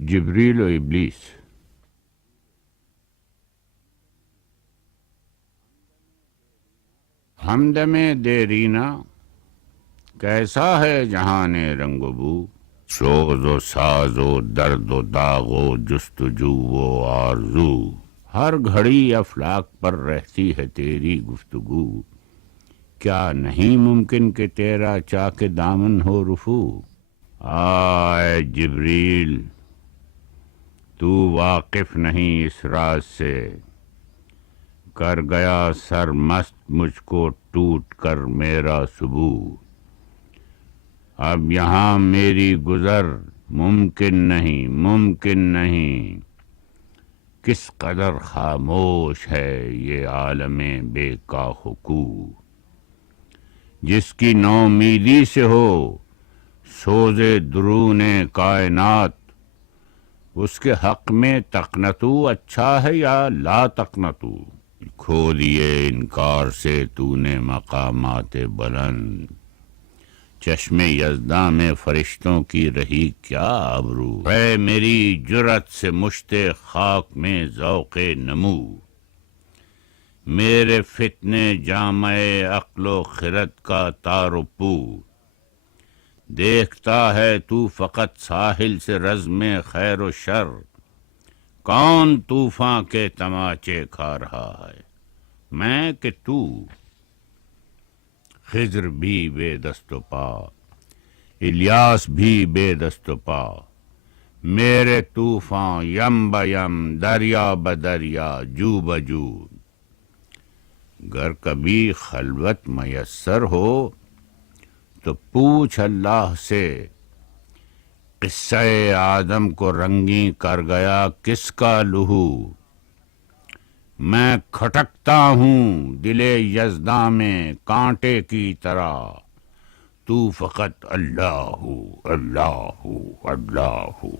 جبریل و ابلیس۔ ہمدم دیرینہ کیسا ہے جہان رنگ و بو، سوز و ساز و درد و داغ و جستجو و آرزو، ہر گھڑی افلاک پر رہتی ہے تیری گفتگو، کیا نہیں ممکن کہ تیرا چاک دامن ہو رفو؟ آئے جبریل تو واقف نہیں اس راز سے، کر گیا سر مست مجھ کو ٹوٹ کر میرا سبو، اب یہاں میری گزر ممکن نہیں ممکن نہیں، کس قدر خاموش ہے یہ عالم بے کاخ و کو، جس کی نومیدی سے ہو سوز درون کائنات، اس کے حق میں تقنتو اچھا ہے یا لا تقنتو؟ کھو دیے انکار سے تو نے مقامات بلند، چشم یزداں میں فرشتوں کی رہی کیا آبرو، ہے میری جرت سے مشت خاک میں ذوق نمو، میرے فتنے جامع عقل و خرد کا تار و پو، دیکھتا ہے تو فقط ساحل سے رزم خیر و شر، کون طوفاں کے تماچے کھا رہا ہے، میں کہ تو؟ خضر بھی بے دست و پا، الیاس بھی بے دست و پا، میرے طوفاں یم بیم دریا بدریا جو بجو، گر کبھی خلوت میسر ہو تو پوچھ اللہ سے، قصہ آدم کو رنگیں کر گیا کس کا لہو، میں کھٹکتا ہوں دل یزداں میں کانٹے کی طرح، تو فقط اللہ ہو اللہ ہو اللہ ہو۔